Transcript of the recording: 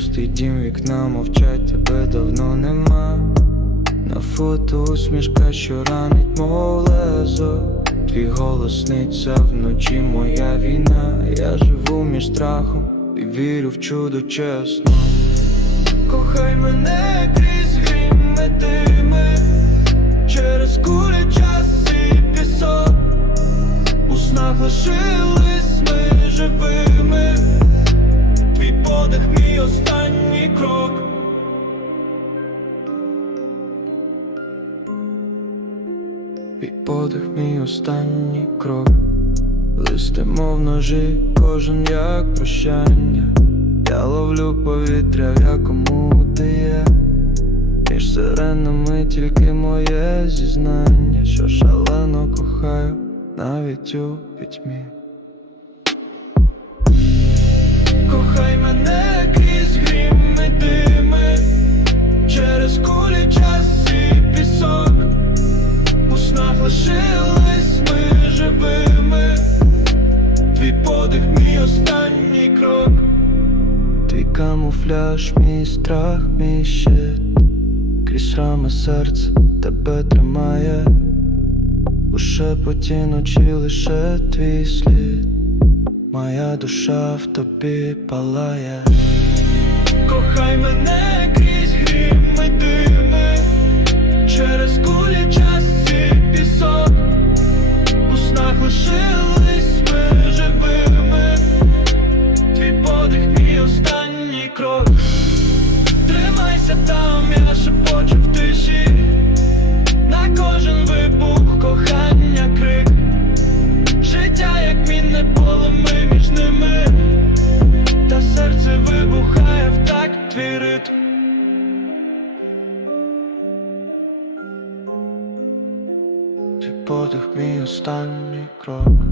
пустий дім, вікна мовчать, тебе давно нема. На фото усмішка, що ранить, мов лезо Твій голос сниться вночі, моя війна. Я живу між страхом і вірю в чудо чесно. Твій подих, мій останній крок. Листи, мов ножі, кожен як прощання. Я ловлю повітря, в якому ти є. Між сиренами тільки моє зізнання, що шалено кохаю навіть у пітьмі. Кохай мене Твій камуфляж, мій страх, мій щит. Крізь рами серце тебе тримає. У шепоті ночі лише твій слід. Моя душа в тобі палає. Кохай мене крізь грім і дими. Через кулі час і пісок. У снах лишились Тримайся там, я шепочу в тиші. На кожен вибух кохання крик. Життя як мінне поле, ми між ними. Та серце вибухає в такт твій ритм. Твій подих, мій останній крок